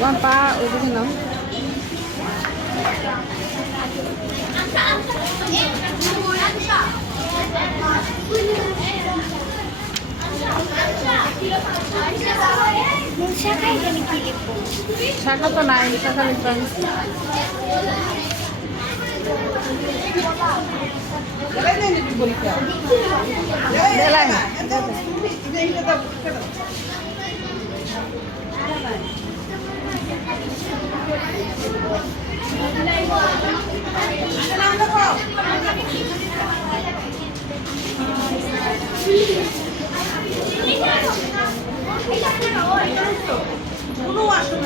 Wah, Pak, udah senang. Angkat. শাখায় এখানে কি লিখব শাখা তো নাই শাখা লিখবেন দেলাই না কোনো আসো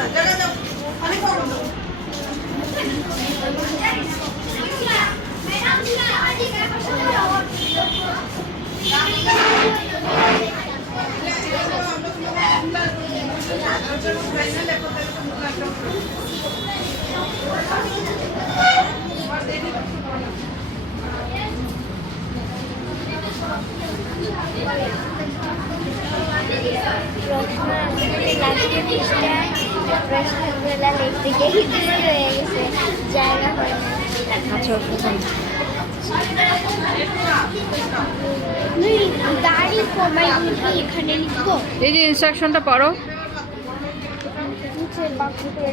এই যে ইনস্ট্রাকশনটা পড়ো।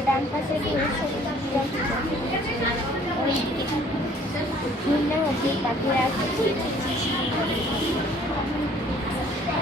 ডান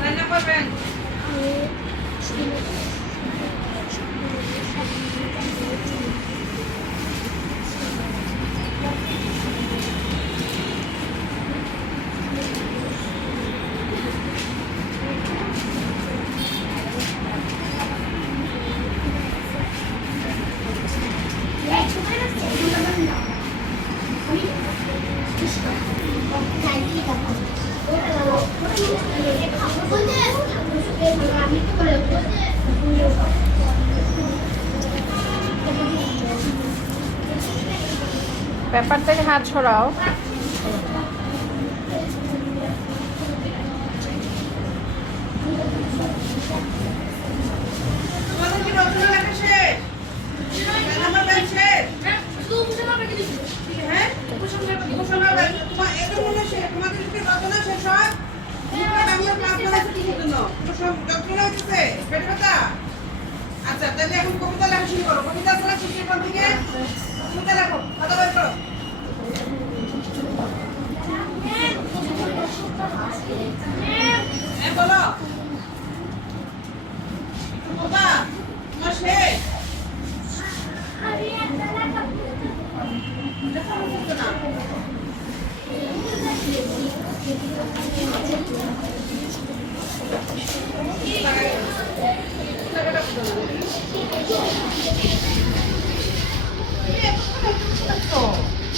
রান্না করবেন পেপার থেকে হাত ছড়াও তোমাদের কি রচনা লেখা শেষ হ্যাঁ উপসংহার ব্যাগ। তোমার এটা মনে শেষ তোমাদের যদি রচনা শেষ হয় বাংলা ক্লাস বানাইছে কি জন্য উপসং- রচনা হচ্ছে পেটে ব্যথা আচ্ছা তাহলে এখন কবিতা লেখা কবিতা আসলে শিশির কোন থেকে কবিতা লেখো কথা বের বলো বাবা তোমার শেষ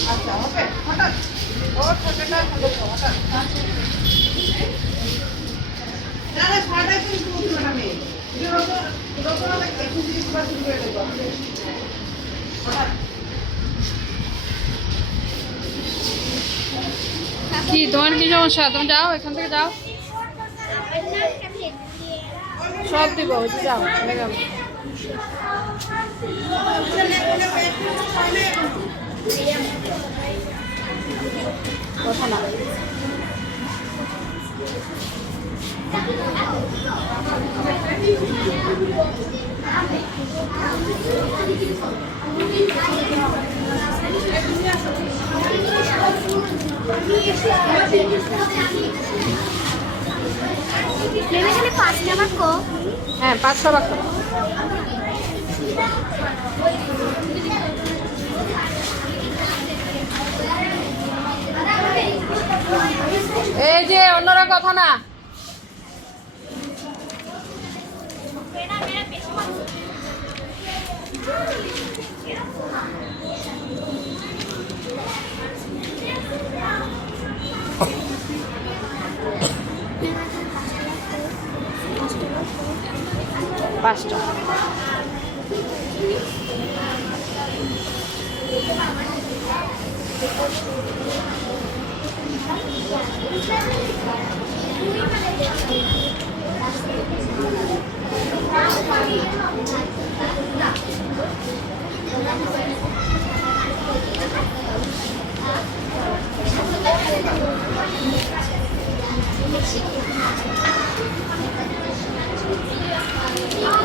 আচ্ছা কি তোমার কি সমস্যা? তুমি যাও এখান থেকে যাও। সব দিব যাও হয়ে কথা না। ম্যাম এখানে পাঁচ নাম্বার কো হ্যাঁ পাঁচশো এই যে অন্যরা কথা না। পাঁচটা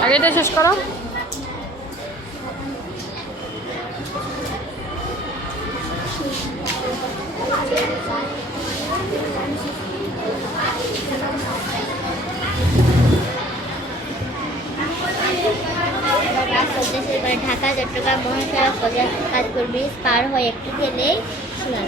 আগেটা শেষ করো। ঢাকা চট্টগ্রাম মহাসড়ক কাজপুর ব্রিজ পার হয়ে একটু গেলেই সোনার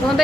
তোমাদের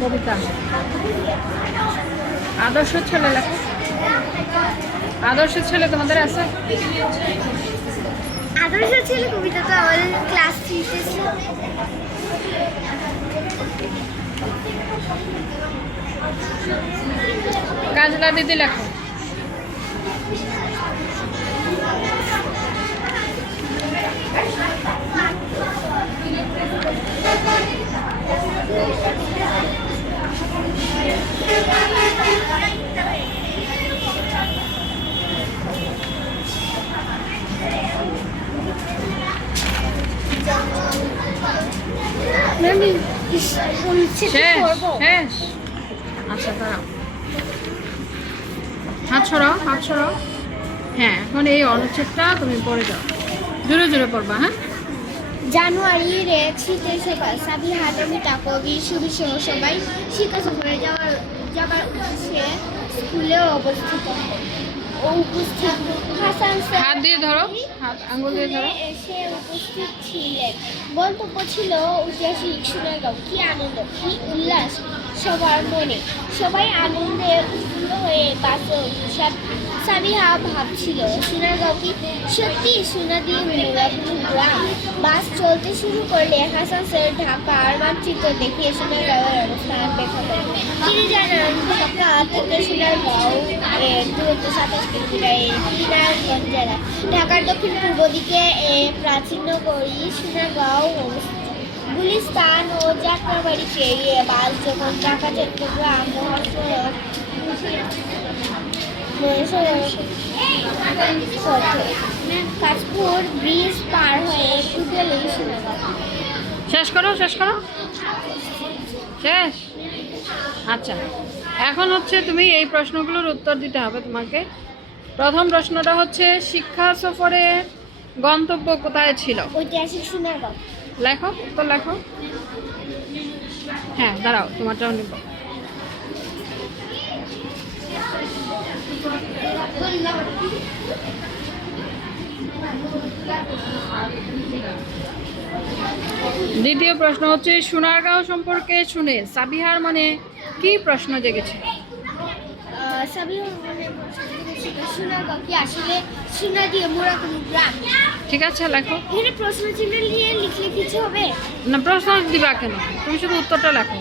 কবিতা। আদর্শ ছেলে লেখো। আদর্শ ছেলে তোমাদের আছে? আদর্শ ছেলে কবিতা তো আমাদের ক্লাস থ্রিতে ছিল। কাজলা দিদি লেখো। はい。অনুচ্ছেদটা তুমি পড়ে যাও। জোরে জোরে পড়বা হ্যাঁ? জানুয়ারির এক শীতের সকাল সাবি সহ সবাই শিক্ষা সফরে যাওয়ার যাবার উদ্দেশ্যে স্কুলে অবস্থিত। উপস্থিত হাসান হাত দিয়ে ধরো হাত আঙ্গুল দিয়ে ধরো। এসে উপস্থিত ছিলেন। গন্তব্য ছিল ঐতিহাসিক কি আনন্দ কি উল্লাস সবার মনে। সবাই আনন্দে উৎফুল্ল হয়ে সাবিহা ভাবছিল সত্যি সোনাদি গ্রাম? বাস চলতে শুরু করলে হাসান স্যার ঢাকার মানচিত্র দেখিয়ে সোনারগাঁওয়ের অবস্থান ব্যাখ্যা তিনি জানান, ঢাকা থেকে দূরত্ব সাতাশ কিলোমিটার জেলা। ঢাকার দক্ষিণ পূর্ব দিকে এ প্রাচীন নগরী সোনারগাঁও অবস্থিত। গুলিস্তান ও যাত্রাবাড়ি পেরিয়ে বাস যখন ঢাকা চট্টগ্রাম মহাসড়ক কাশপুর ব্রিজ পার হয়ে একটু গেলেই শেষ করো শেষ করো? শেষ? আচ্ছা এখন হচ্ছে তুমি এই প্রশ্নগুলোর উত্তর দিতে হবে তোমাকে। প্রথম প্রশ্নটা হচ্ছে শিক্ষা সফরে গন্তব্য কোথায় ছিল? ঐতিহাসিক সোনাগাঁও লেখো উত্তর লেখো। হ্যাঁ দাঁড়াও তোমারটাও নিব। দ্বিতীয় প্রশ্ন হচ্ছে সোনারগাঁও সম্পর্কে শুনে সাবিহার মানে কি প্রশ্ন জেগেছে? মনে ঠিক আছে লেখো। প্রশ্ন চিহ্ন নিয়ে লিখলে কিছু হবে? না প্রশ্ন দিবা কেন? তুমি শুধু উত্তরটা লেখো।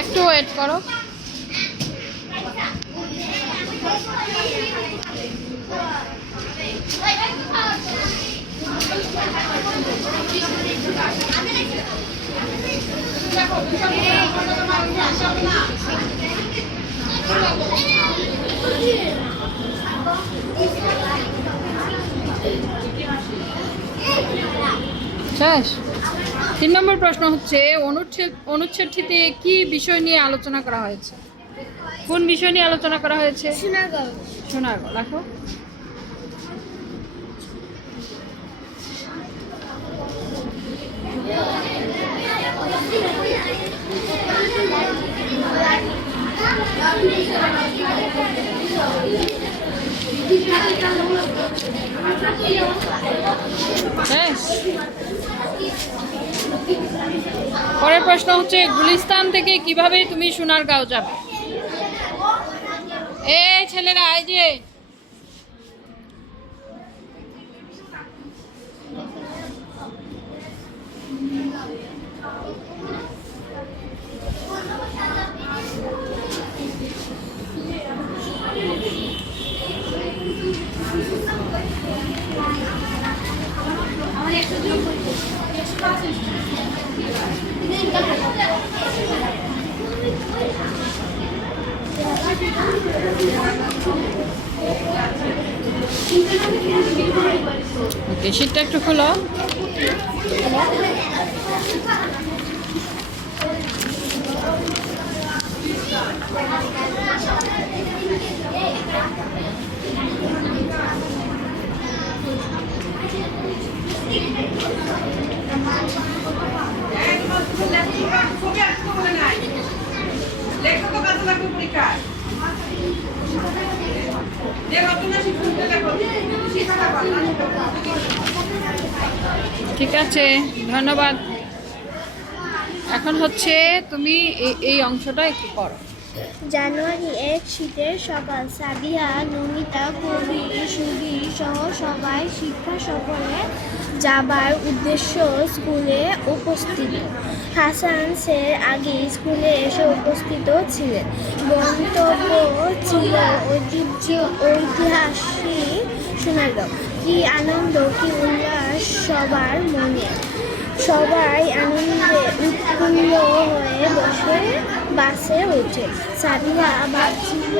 একটু ওয়েট করো। শেষ? তিন নম্বর প্রশ্ন হচ্ছে অনুচ্ছেদ অনুচ্ছেদটিতে কি বিষয় নিয়ে আলোচনা করা হয়েছে? কোন বিষয় নিয়ে আলোচনা করা হয়েছে? সোনাগল সোনাগল লেখো শেষ পরের প্রশ্ন হচ্ছে গুলিস্তান থেকে কীভাবে তুমি সোনার গাও যাবে? এই ছেলেরা এই যে। ওকে শীতটা একটু খোলো। ছবি আঁকতে বলে নাই। লেখা তো কাজে লাগবে পরীক্ষায় যে রচনা শিক্ষককে লেখো শিক্ষা পারলাম ঠিক আছে, ধন্যবাদ। এখন হচ্ছে তুমি এই- অংশটা একটু করো। জানুয়ারি এক, শীতের সকাল। সাবিহা, নমিতা, কবি সুবি সহ সবাই শিক্ষা সফরে যাবার উদ্দেশ্য স্কুলে উপস্থিত। হাসান স্যার আগে স্কুলে এসে উপস্থিত ছিলেন। গন্তব্য ছিল ঐতিহ্য, ঐতিহাসিক সোনারগাঁও। কি আনন্দ, কি উল্লাস সবার মনে। সবাই আনন্দে উৎফুল্ল হয়ে বসে, বাসে ওঠে সাবিহা ভাবছিল